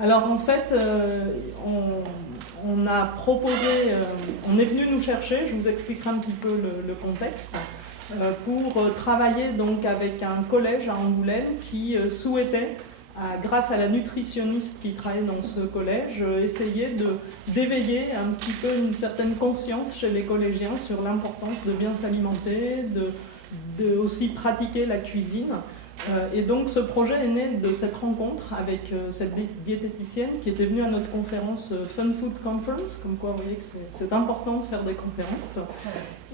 Alors en fait, on a proposé, on est venu nous chercher, je vous expliquerai un petit peu le contexte, pour travailler donc avec un collège à Angoulême qui souhaitait, grâce à la nutritionniste qui travaillait dans ce collège, essayer d'éveiller un petit peu une certaine conscience chez les collégiens sur l'importance de bien s'alimenter, de aussi pratiquer la cuisine. Et donc ce projet est né de cette rencontre avec cette diététicienne qui était venue à notre conférence Fun Food Conference, comme quoi vous voyez que c'est important de faire des conférences.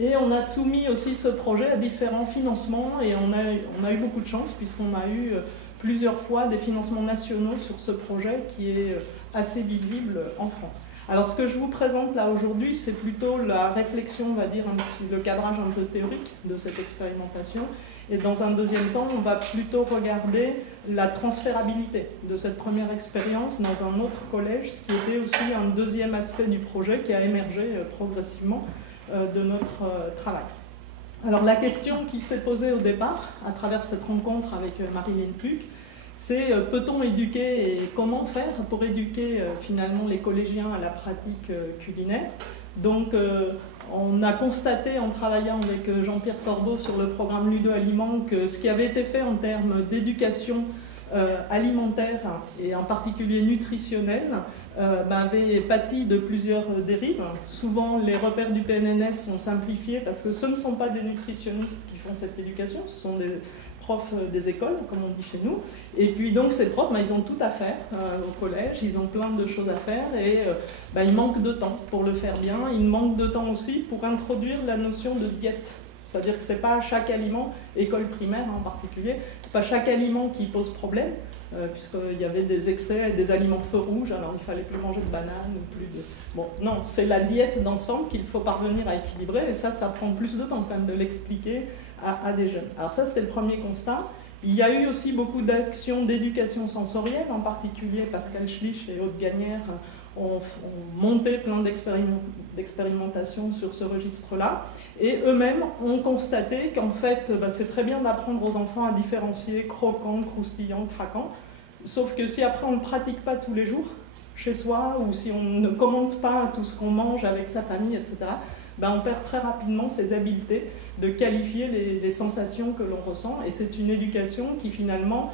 Et on a soumis aussi ce projet à différents financements et on a eu beaucoup de chance puisqu'on a eu plusieurs fois des financements nationaux sur ce projet qui est assez visible en France. Alors ce que je vous présente là aujourd'hui, c'est plutôt la réflexion, on va dire, le cadrage un peu théorique de cette expérimentation. Et dans un deuxième temps, on va plutôt regarder la transférabilité de cette première expérience dans un autre collège, ce qui était aussi un deuxième aspect du projet qui a émergé progressivement de notre travail. Alors la question qui s'est posée au départ, à travers cette rencontre avec Marilyn Puck, c'est peut-on éduquer et comment faire pour éduquer finalement les collégiens à la pratique culinaire. Donc on a constaté en travaillant avec Jean-Pierre Corbeau sur le programme Ludo Aliment que ce qui avait été fait en termes d'éducation alimentaire et en particulier nutritionnelle avait pâti de plusieurs dérives. Souvent les repères du PNNS sont simplifiés parce que ce ne sont pas des nutritionnistes qui font cette éducation, ce sont des profs des écoles, comme on dit chez nous. Et puis donc ces profs, ils ont tout à faire au collège, ils ont plein de choses à faire et il manque de temps pour le faire bien. Il manque de temps aussi pour introduire la notion de diète. C'est-à-dire que ce n'est pas chaque aliment, école primaire en particulier, ce n'est pas chaque aliment qui pose problème, puisqu'il y avait des excès et des aliments feux rouges, alors il ne fallait plus manger de bananes ou plus de... Bon, non, c'est la diète d'ensemble qu'il faut parvenir à équilibrer, et ça prend plus de temps quand même de l'expliquer à des jeunes. Alors ça, c'était le premier constat. Il y a eu aussi beaucoup d'actions d'éducation sensorielle, en particulier Pascal Schlich et Aude Gagnère ont monté plein d'expérimentations sur ce registre-là, et eux-mêmes ont constaté qu'en fait, c'est très bien d'apprendre aux enfants à différencier croquant, croustillant, craquant, sauf que si après on ne pratique pas tous les jours chez soi, ou si on ne commente pas tout ce qu'on mange avec sa famille, etc., on perd très rapidement ses habiletés de qualifier les sensations que l'on ressent, et c'est une éducation qui finalement,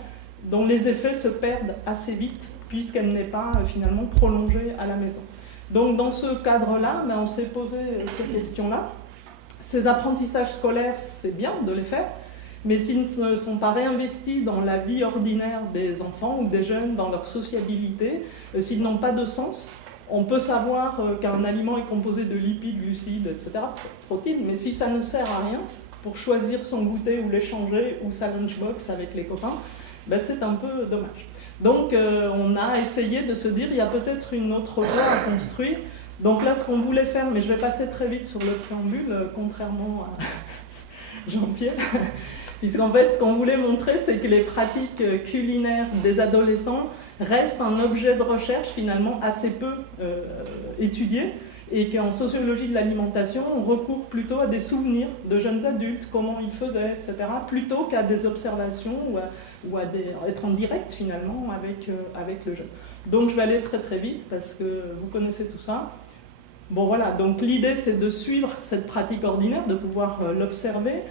dont les effets se perdent assez vite, puisqu'elle n'est pas finalement prolongée à la maison. Donc dans ce cadre-là, on s'est posé ces questions-là. Ces apprentissages scolaires, c'est bien de les faire, mais s'ils ne sont pas réinvestis dans la vie ordinaire des enfants ou des jeunes, dans leur sociabilité, s'ils n'ont pas de sens, on peut savoir qu'un aliment est composé de lipides, glucides, etc., protéines, mais si ça ne sert à rien pour choisir son goûter ou l'échanger ou sa lunchbox avec les copains, c'est un peu dommage. Donc on a essayé de se dire il y a peut-être une autre voie à construire. Donc là, ce qu'on voulait faire, mais je vais passer très vite sur le préambule, contrairement à Jean-Pierre, puisqu'en fait, ce qu'on voulait montrer, c'est que les pratiques culinaires des adolescents restent un objet de recherche finalement assez peu étudié, et qu'en sociologie de l'alimentation, on recourt plutôt à des souvenirs de jeunes adultes, comment ils faisaient, etc., plutôt qu'à des observations ou à être en direct finalement avec le jeune. Donc je vais aller très très vite parce que vous connaissez tout ça. Bon voilà, donc l'idée c'est de suivre cette pratique ordinaire, de pouvoir l'observer,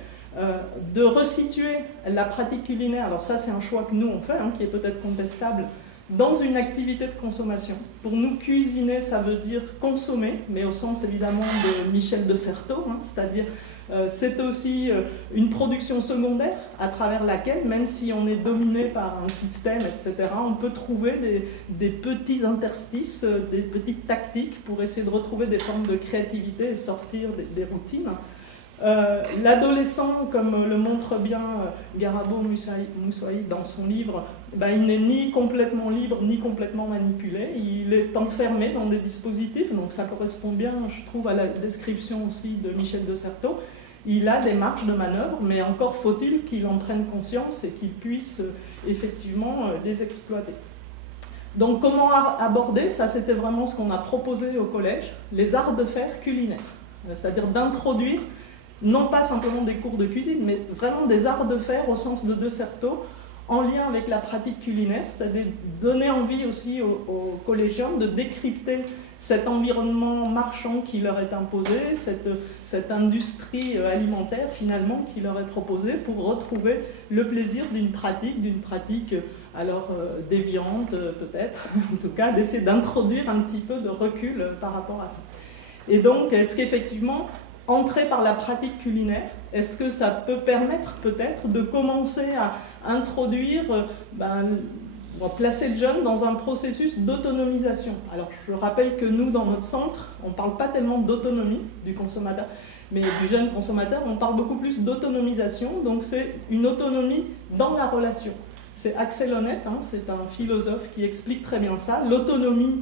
de resituer la pratique culinaire. Alors ça c'est un choix que nous on fait, qui est peut-être contestable, dans une activité de consommation. Pour nous, cuisiner, ça veut dire consommer, mais au sens évidemment de Michel de Certeau, c'est-à-dire c'est aussi une production secondaire à travers laquelle, même si on est dominé par un système, etc., on peut trouver des petits interstices, des petites tactiques pour essayer de retrouver des formes de créativité et sortir des routines. L'adolescent, comme le montre bien Garabo Moussaï dans son livre, il n'est ni complètement libre ni complètement manipulé, il est enfermé dans des dispositifs, donc ça correspond bien, je trouve, à la description aussi de Michel de Certeau. Il a des marges de manœuvre, mais encore faut-il qu'il en prenne conscience et qu'il puisse effectivement les exploiter. Donc comment aborder, ça c'était vraiment ce qu'on a proposé au collège, les arts de faire culinaires, c'est-à-dire d'introduire non pas simplement des cours de cuisine, mais vraiment des arts de faire au sens de Certeau, en lien avec la pratique culinaire, c'est-à-dire donner envie aussi aux collégiens de décrypter cet environnement marchand qui leur est imposé, cette industrie alimentaire finalement qui leur est proposée pour retrouver le plaisir d'une pratique alors déviante peut-être, en tout cas d'essayer d'introduire un petit peu de recul par rapport à ça. Et donc, est-ce qu'effectivement, entrer par la pratique culinaire, est-ce que ça peut permettre peut-être de commencer à introduire, placer le jeune dans un processus d'autonomisation? Alors, je rappelle que nous, dans notre centre, on ne parle pas tellement d'autonomie du consommateur, mais du jeune consommateur, on parle beaucoup plus d'autonomisation, donc c'est une autonomie dans la relation. C'est Axel Honneth, c'est un philosophe qui explique très bien ça. L'autonomie,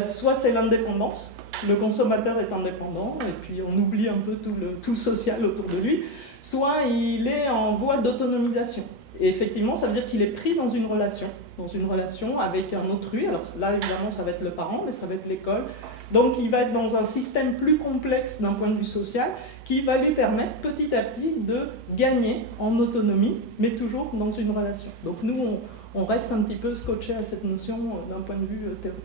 soit c'est l'indépendance, le consommateur est indépendant, et puis on oublie un peu tout le social autour de lui, soit il est en voie d'autonomisation. Et effectivement, ça veut dire qu'il est pris dans une relation avec un autrui. Alors là, évidemment, ça va être le parent, mais ça va être l'école. Donc il va être dans un système plus complexe d'un point de vue social, qui va lui permettre petit à petit de gagner en autonomie, mais toujours dans une relation. Donc nous, on reste un petit peu scotché à cette notion d'un point de vue théorique.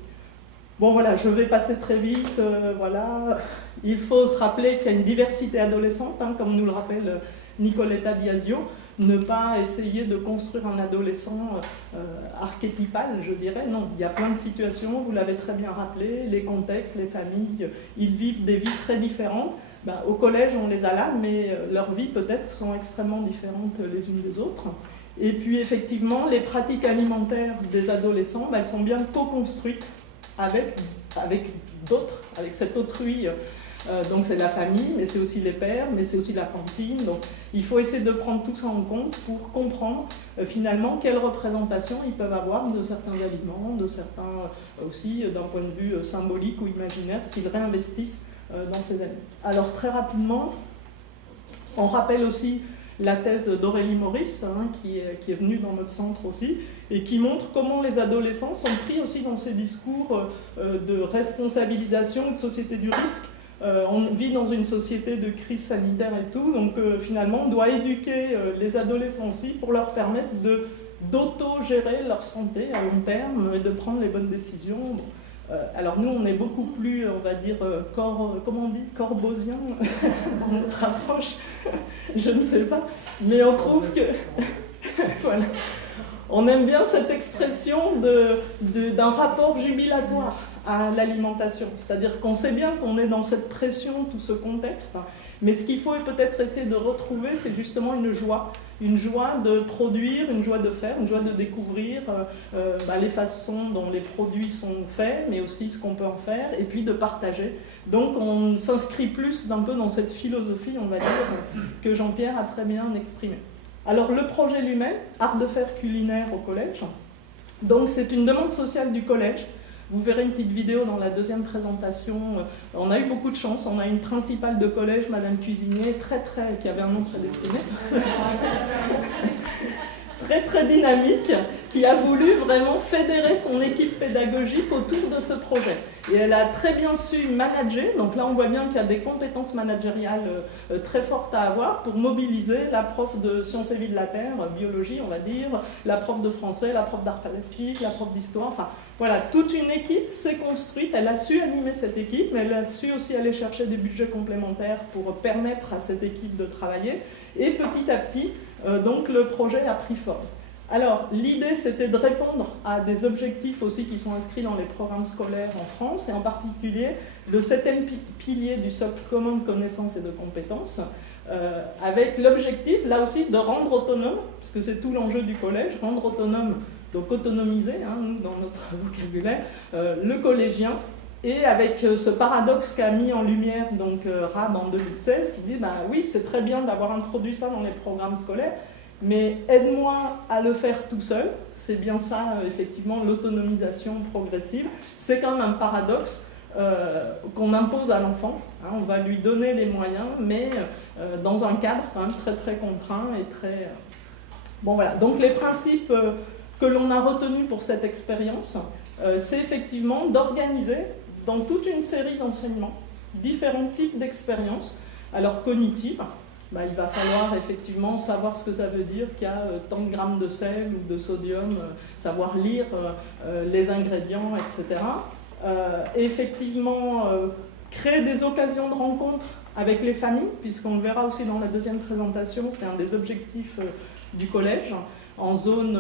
Bon voilà, je vais passer très vite, voilà. Il faut se rappeler qu'il y a une diversité adolescente, comme nous le rappelle Nicoletta Diasio, ne pas essayer de construire un adolescent archétypal, je dirais, non. Il y a plein de situations, vous l'avez très bien rappelé, les contextes, les familles, ils vivent des vies très différentes. Au collège, on les a là, mais leurs vies peut-être sont extrêmement différentes les unes des autres. Et puis effectivement, les pratiques alimentaires des adolescents, elles sont bien co-construites avec d'autres, avec cet autrui. Donc c'est la famille, mais c'est aussi les pères, mais c'est aussi la cantine. Donc il faut essayer de prendre tout ça en compte pour comprendre finalement quelle représentation ils peuvent avoir de certains aliments, de certains aussi d'un point de vue symbolique ou imaginaire, ce qu'ils réinvestissent dans ces aliments. Alors très rapidement, on rappelle aussi la thèse d'Aurélie Maurice, qui est venue dans notre centre aussi, et qui montre comment les adolescents sont pris aussi dans ces discours de responsabilisation, de société du risque. On vit dans une société de crise sanitaire et tout, donc finalement on doit éduquer les adolescents aussi pour leur permettre d'auto-gérer leur santé à long terme et de prendre les bonnes décisions. Alors nous, on est beaucoup plus, on va dire, corbosien dans notre approche, je ne sais pas, mais on trouve que... voilà. On aime bien cette expression d'un rapport jubilatoire à l'alimentation, c'est-à-dire qu'on sait bien qu'on est dans cette pression, tout ce contexte, mais ce qu'il faut peut-être essayer de retrouver, c'est justement une joie de produire, une joie de faire, une joie de découvrir les façons dont les produits sont faits, mais aussi ce qu'on peut en faire, et puis de partager. Donc on s'inscrit plus d'un peu dans cette philosophie, on va dire, que Jean-Pierre a très bien exprimée. Alors le projet lui-même, Art de faire culinaire au collège, donc c'est une demande sociale du collège. Vous verrez une petite vidéo dans la deuxième présentation. On a eu beaucoup de chance. On a une principale de collège, Madame Cuisinier, qui avait un nom prédestiné, très dynamique, qui a voulu vraiment fédérer son équipe pédagogique autour de ce projet. Et elle a très bien su manager. Donc là, on voit bien qu'il y a des compétences managériales très fortes à avoir pour mobiliser la prof de sciences et vie de la Terre, biologie, on va dire, la prof de français, la prof d'art plastique, la prof d'histoire. Enfin, voilà, toute une équipe s'est construite. Elle a su animer cette équipe, mais elle a su aussi aller chercher des budgets complémentaires pour permettre à cette équipe de travailler. Et petit à petit, donc le projet a pris forme. Alors, l'idée, c'était de répondre à des objectifs aussi qui sont inscrits dans les programmes scolaires en France, et en particulier le 7e pilier du socle commun de connaissances et de compétences, avec l'objectif, là aussi, de rendre autonome, parce que c'est tout l'enjeu du collège, rendre autonome, donc autonomiser, nous, dans notre vocabulaire, le collégien, et avec ce paradoxe qu'a mis en lumière donc, Rab en 2016, qui dit, oui, c'est très bien d'avoir introduit ça dans les programmes scolaires, mais aide-moi à le faire tout seul, c'est bien ça, effectivement, l'autonomisation progressive. C'est quand même un paradoxe qu'on impose à l'enfant. On va lui donner les moyens, mais dans un cadre quand même très contraint et très... Bon voilà, donc les principes que l'on a retenus pour cette expérience, c'est effectivement d'organiser dans toute une série d'enseignements différents types d'expériences, alors cognitives, bah, il va falloir effectivement savoir ce que ça veut dire qu'il y a tant de grammes de sel ou de sodium, savoir lire les ingrédients, etc. Et effectivement, créer des occasions de rencontre avec les familles, puisqu'on le verra aussi dans la deuxième présentation, c'était un des objectifs du collège, en zone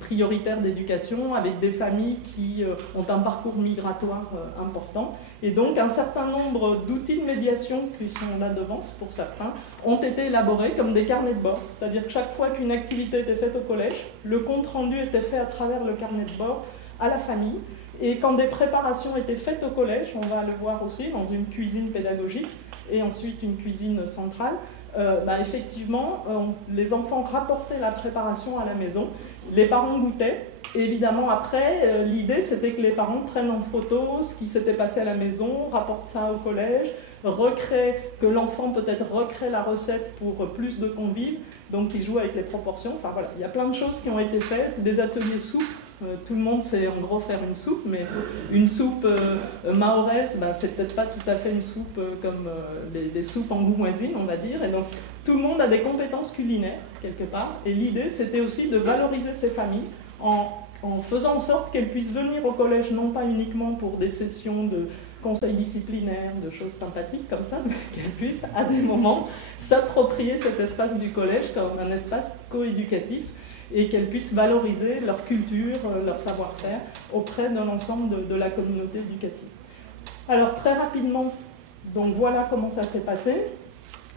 prioritaire d'éducation, avec des familles qui ont un parcours migratoire important. Et donc un certain nombre d'outils de médiation qui sont là devant, pour certains, ont été élaborés comme des carnets de bord. C'est-à-dire que chaque fois qu'une activité était faite au collège, le compte-rendu était fait à travers le carnet de bord à la famille. Et quand des préparations étaient faites au collège, on va le voir aussi dans une cuisine pédagogique et ensuite une cuisine centrale, bah effectivement, les enfants rapportaient la préparation à la maison, les parents goûtaient, et évidemment après, l'idée c'était que les parents prennent en photo ce qui s'était passé à la maison, rapportent ça au collège, que l'enfant peut-être recrée la recette pour plus de convives, donc il joue avec les proportions, enfin voilà, il y a plein de choses qui ont été faites, des ateliers soupes. Tout le monde sait en gros faire une soupe, mais une soupe mahoraise, ben, c'est peut-être pas tout à fait une soupe comme des soupes angoumoisines, on va dire. Et donc tout le monde a des compétences culinaires, quelque part. Et l'idée, c'était aussi de valoriser ces familles en faisant en sorte qu'elles puissent venir au collège, non pas uniquement pour des sessions de conseils disciplinaires, de choses sympathiques comme ça, mais qu'elles puissent, à des moments, s'approprier cet espace du collège comme un espace coéducatif, et qu'elles puissent valoriser leur culture, leur savoir-faire auprès de l'ensemble de la communauté éducative. Alors très rapidement, donc voilà comment ça s'est passé.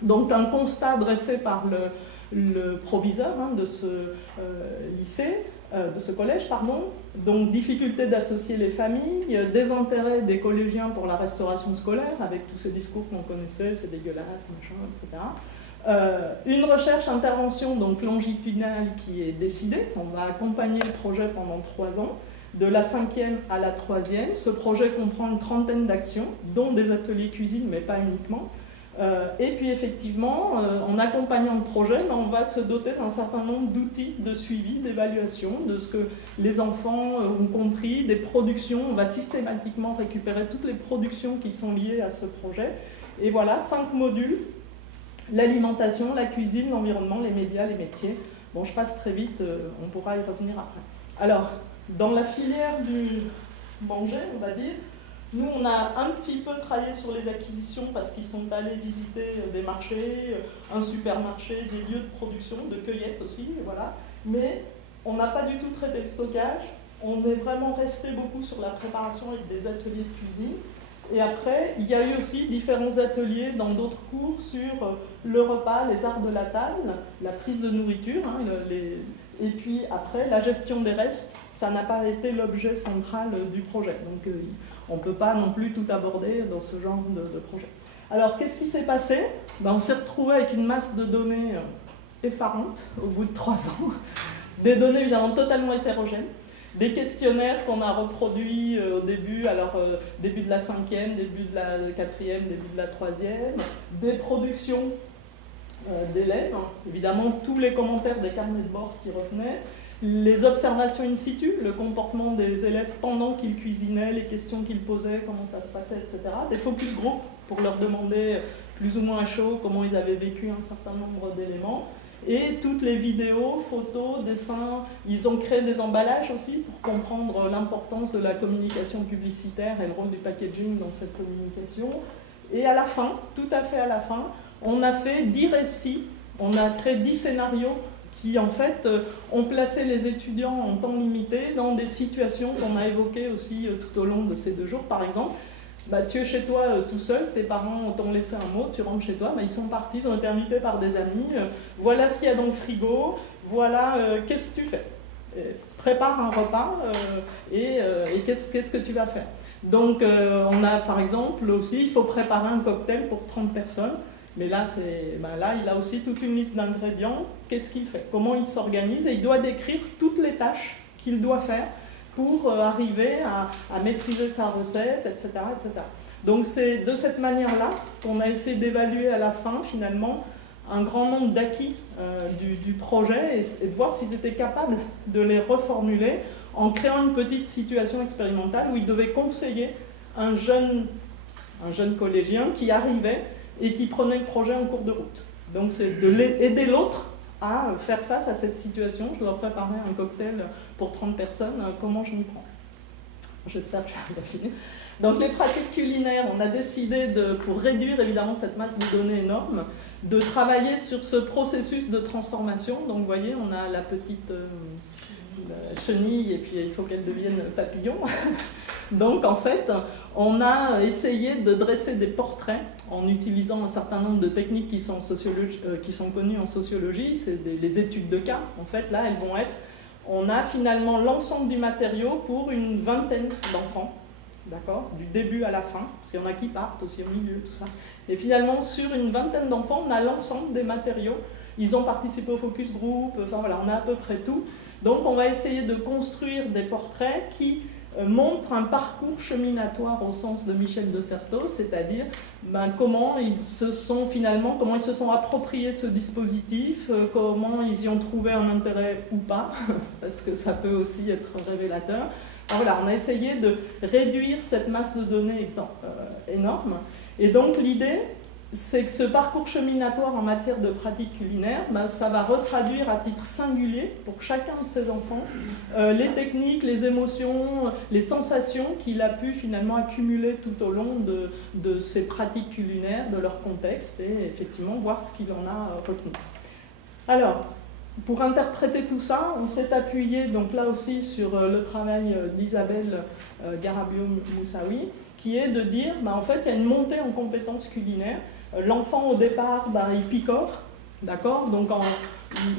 Donc un constat dressé par le proviseur de ce lycée, de ce collège, pardon. Donc difficulté d'associer les familles, désintérêt des collégiens pour la restauration scolaire, avec tous ces discours qu'on connaissait, c'est dégueulasse, machin, etc. Une recherche-intervention donc longitudinale qui est décidée. On va accompagner le projet pendant 3 ans, de la 5e à la 3e. Ce projet comprend une trentaine d'actions, dont des ateliers cuisine, mais pas uniquement. Et puis effectivement, en accompagnant le projet, on va se doter d'un certain nombre d'outils de suivi, d'évaluation, de ce que les enfants ont compris, des productions. On va systématiquement récupérer toutes les productions qui sont liées à ce projet. Et voilà, 5 modules. L'alimentation, la cuisine, l'environnement, les médias, les métiers. Bon, je passe très vite, on pourra y revenir après. Alors, dans la filière du manger, on va dire, nous, on a un petit peu travaillé sur les acquisitions parce qu'ils sont allés visiter des marchés, un supermarché, des lieux de production, de cueillette aussi, voilà. Mais on n'a pas du tout traité le stockage. On est vraiment resté beaucoup sur la préparation avec des ateliers de cuisine. Et après, il y a eu aussi différents ateliers dans d'autres cours sur le repas, les arts de la table, la prise de nourriture, et puis après, la gestion des restes. Ça n'a pas été l'objet central du projet. Donc on ne peut pas non plus tout aborder dans ce genre de projet. Alors, qu'est-ce qui s'est passé ? On s'est retrouvé avec une masse de données effarante au bout de 3 ans. Des données évidemment totalement hétérogènes. Des questionnaires qu'on a reproduits au début, alors début de la 5e, début de la 4e, début de la 3e, des productions d'élèves, évidemment tous les commentaires des carnets de bord qui revenaient, les observations in situ, le comportement des élèves pendant qu'ils cuisinaient, les questions qu'ils posaient, comment ça se passait, etc. Des focus group pour leur demander plus ou moins à chaud comment ils avaient vécu un certain nombre d'éléments. Et toutes les vidéos, photos, dessins, ils ont créé des emballages aussi pour comprendre l'importance de la communication publicitaire et le rôle du packaging dans cette communication. Et à la fin, tout à fait à la fin, on a fait 10 récits, on a créé 10 scénarios qui en fait ont placé les étudiants en temps limité dans des situations qu'on a évoquées aussi tout au long de ces 2 jours. Par exemple, tu es chez toi tout seul, tes parents t'ont laissé un mot, tu rentres chez toi, ils sont partis, ils ont été invités par des amis, voilà ce qu'il y a dans le frigo, voilà qu'est-ce que tu fais. Prépare un repas et qu'est-ce que tu vas faire. Donc on a par exemple aussi, il faut préparer un cocktail pour 30 personnes, mais là, là il a aussi toute une liste d'ingrédients, qu'est-ce qu'il fait, comment il s'organise, et il doit décrire toutes les tâches qu'il doit faire pour arriver à maîtriser sa recette, etc., etc. Donc c'est de cette manière-là qu'on a essayé d'évaluer à la fin, finalement, un grand nombre d'acquis du projet et de voir s'ils étaient capables de les reformuler en créant une petite situation expérimentale où ils devaient conseiller un jeune collégien qui arrivait et qui prenait le projet en cours de route. Donc c'est d'aider l'autre à faire face à cette situation. Je dois préparer un cocktail pour 30 personnes, comment je m'y prends? J'espère que j'arrive à finir. Donc les pratiques culinaires, on a décidé, pour réduire évidemment cette masse de données énorme, de travailler sur ce processus de transformation. Donc vous voyez, on a la petite chenille et puis il faut qu'elle devienne papillon. Donc en fait, on a essayé de dresser des portraits en utilisant un certain nombre de techniques qui sont connues en sociologie. C'est les études de cas. En fait, là, elles vont être... On a finalement l'ensemble du matériau pour une vingtaine d'enfants, d'accord, du début à la fin, parce qu'il y en a qui partent aussi au milieu, tout ça. Et finalement, sur une vingtaine d'enfants, on a l'ensemble des matériaux. Ils ont participé au focus group, enfin voilà, on a à peu près tout. Donc on va essayer de construire des portraits qui montrent un parcours cheminatoire au sens de Michel de Certeau, c'est-à-dire comment ils se sont appropriés ce dispositif, comment ils y ont trouvé un intérêt ou pas, parce que ça peut aussi être révélateur. Alors voilà, on a essayé de réduire cette masse de données énorme. Et donc l'idée, c'est que ce parcours cheminatoire en matière de pratique culinaire, ça va retraduire à titre singulier pour chacun de ces enfants les techniques, les émotions, les sensations qu'il a pu finalement accumuler tout au long de ces pratiques culinaires, de leur contexte, et effectivement voir ce qu'il en a retenu. Alors, pour interpréter tout ça, on s'est appuyé donc là aussi sur le travail d'Isabelle Garabio-Moussaoui, qui est de dire, en fait, il y a une montée en compétences culinaires. L'enfant, au départ, il picore, d'accord, donc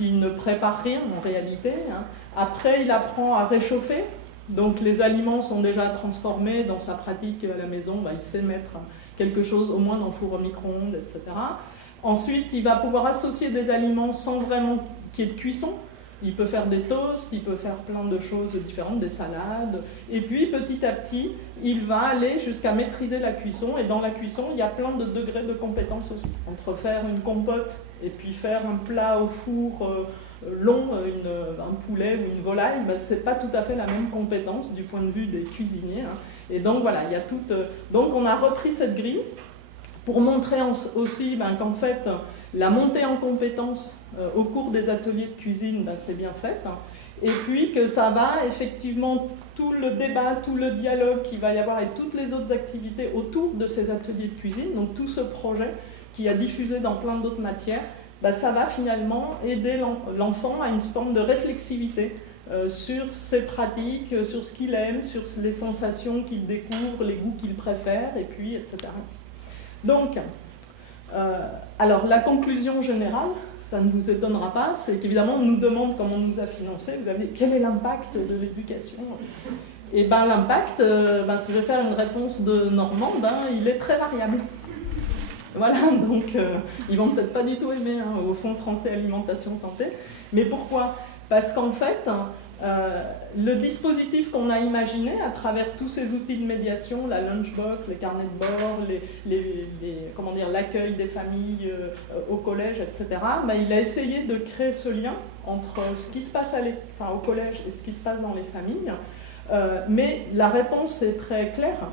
il ne prépare rien en réalité. Hein. Après, il apprend à réchauffer, donc les aliments sont déjà transformés dans sa pratique à la maison, il sait mettre quelque chose au moins dans le four au micro-ondes, etc. Ensuite, il va pouvoir associer des aliments sans vraiment qu'il y ait de cuisson. Il peut faire des toasts, il peut faire plein de choses différentes, des salades. Et puis, petit à petit, il va aller jusqu'à maîtriser la cuisson. Et dans la cuisson, il y a plein de degrés de compétences aussi. Entre faire une compote et puis faire un plat au four long, un poulet ou une volaille, ce n'est pas tout à fait la même compétence du point de vue des cuisiniers. Hein. Et donc, voilà, il y a tout... Donc, on a repris cette grille pour montrer aussi qu'en fait, la montée en compétences au cours des ateliers de cuisine, c'est bien fait. Hein. Et puis que ça va, effectivement, tout le débat, tout le dialogue qu'il va y avoir et toutes les autres activités autour de ces ateliers de cuisine, donc tout ce projet qui a diffusé dans plein d'autres matières, ça va finalement aider l'enfant à une forme de réflexivité sur ses pratiques, sur ce qu'il aime, sur les sensations qu'il découvre, les goûts qu'il préfère, et puis, etc. Donc, alors la conclusion générale, ça ne vous étonnera pas, c'est qu'évidemment on nous demande comment on nous a financé. Vous avez dit quel est l'impact de l'éducation? Et l'impact, si je vais faire une réponse de Normande, il est très variable. Voilà, donc ils vont peut-être pas du tout aimer au Fonds français alimentation santé. Mais pourquoi? Parce qu'en fait, le dispositif qu'on a imaginé à travers tous ces outils de médiation, la lunchbox, les carnets de bord, l'accueil des familles au collège, etc., il a essayé de créer ce lien entre ce qui se passe au collège et ce qui se passe dans les familles. Mais la réponse est très claire,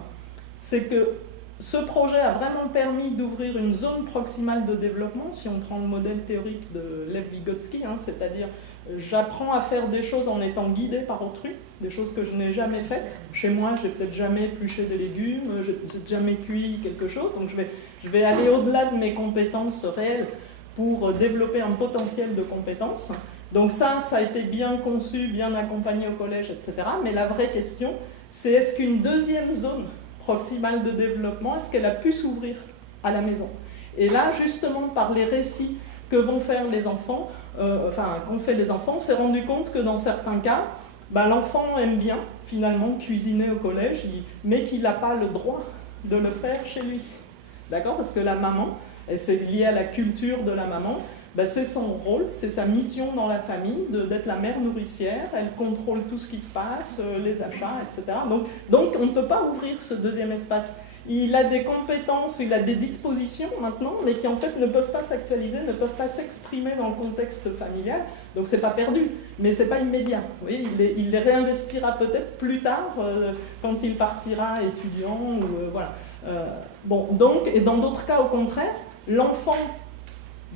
c'est que ce projet a vraiment permis d'ouvrir une zone proximale de développement, si on prend le modèle théorique de Lev Vygotsky, c'est-à-dire j'apprends à faire des choses en étant guidé par autrui, des choses que je n'ai jamais faites. Chez moi, je n'ai peut-être jamais épluché des légumes, je n'ai jamais cuit quelque chose, donc je vais aller au-delà de mes compétences réelles pour développer un potentiel de compétences. Donc ça a été bien conçu, bien accompagné au collège, etc. Mais la vraie question, c'est est-ce qu'une deuxième zone proximale de développement, est-ce qu'elle a pu s'ouvrir à la maison? Et là, justement, par les récits que vont faire les enfants, qu'ont fait les enfants, on s'est rendu compte que dans certains cas, l'enfant aime bien, finalement, cuisiner au collège, mais qu'il n'a pas le droit de le faire chez lui. D'accord? Parce que la maman, et c'est lié à la culture de la maman, c'est son rôle, c'est sa mission dans la famille d'être la mère nourricière, elle contrôle tout ce qui se passe, les achats, etc. Donc on ne peut pas ouvrir ce deuxième espace. Il a des compétences, il a des dispositions maintenant, mais qui en fait ne peuvent pas s'actualiser, ne peuvent pas s'exprimer dans le contexte familial. Donc c'est pas perdu, mais c'est pas immédiat. Vous voyez, il les réinvestira peut-être plus tard, quand il partira étudiant, ou voilà. Et dans d'autres cas, au contraire, l'enfant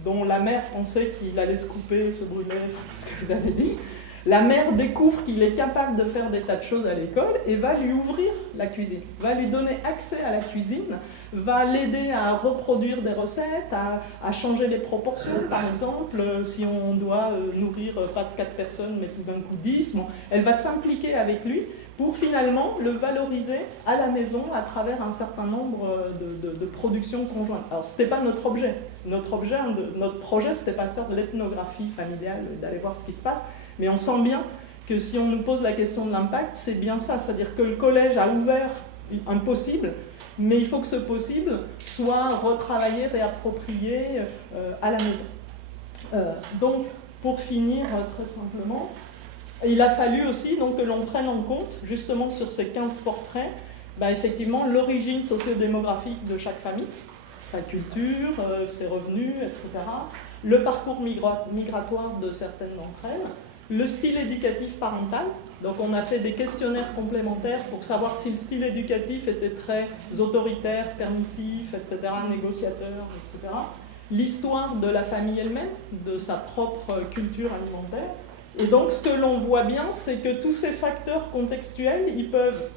dont la mère pensait qu'il allait se couper, se brûler, enfin, ce que vous avez dit, la mère découvre qu'il est capable de faire des tas de choses à l'école et va lui ouvrir la cuisine, va lui donner accès à la cuisine, va l'aider à reproduire des recettes, à changer les proportions. Par exemple, si on doit nourrir pas de 4 personnes mais tout d'un coup 10, bon, elle va s'impliquer avec lui pour finalement le valoriser à la maison à travers un certain nombre de productions conjointes. Alors ce n'était pas notre objet. Notre projet, ce n'était pas de faire de l'ethnographie familiale, d'aller voir ce qui se passe, mais on sent bien que si on nous pose la question de l'impact, c'est bien ça, c'est-à-dire que le collège a ouvert un possible, mais il faut que ce possible soit retravaillé, réapproprié à la maison. Donc, pour finir, très simplement, il a fallu aussi donc, que l'on prenne en compte, justement sur ces 15 portraits, effectivement l'origine sociodémographique de chaque famille, sa culture, ses revenus, etc., le parcours migratoire de certaines d'entre elles, le style éducatif parental. Donc on a fait des questionnaires complémentaires pour savoir si le style éducatif était très autoritaire, permissif, etc., négociateur, etc. L'histoire de la famille elle-même, de sa propre culture alimentaire. Et donc ce que l'on voit bien, c'est que tous ces facteurs contextuels, ils peuvent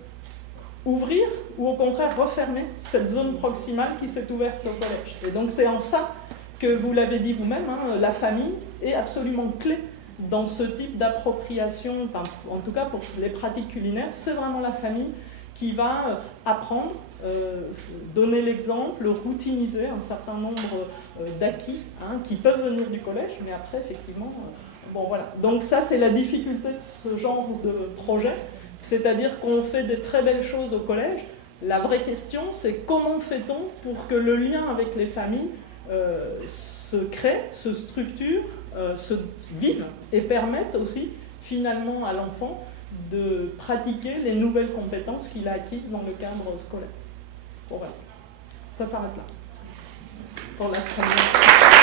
ouvrir ou au contraire refermer cette zone proximale qui s'est ouverte au collège. Et donc c'est en ça que vous l'avez dit vous-même, hein, la famille est absolument clé dans ce type d'appropriation, enfin, en tout cas pour les pratiques culinaires, c'est vraiment la famille qui va apprendre, donner l'exemple, routiniser un certain nombre d'acquis qui peuvent venir du collège, mais après, effectivement, bon voilà. Donc ça, c'est la difficulté de ce genre de projet, c'est-à-dire qu'on fait des très belles choses au collège. La vraie question, c'est comment fait-on pour que le lien avec les familles se crée, se structure, se vivent et permettent aussi finalement à l'enfant de pratiquer les nouvelles compétences qu'il a acquises dans le cadre scolaire. Bon, voilà. Ça s'arrête là pour la première.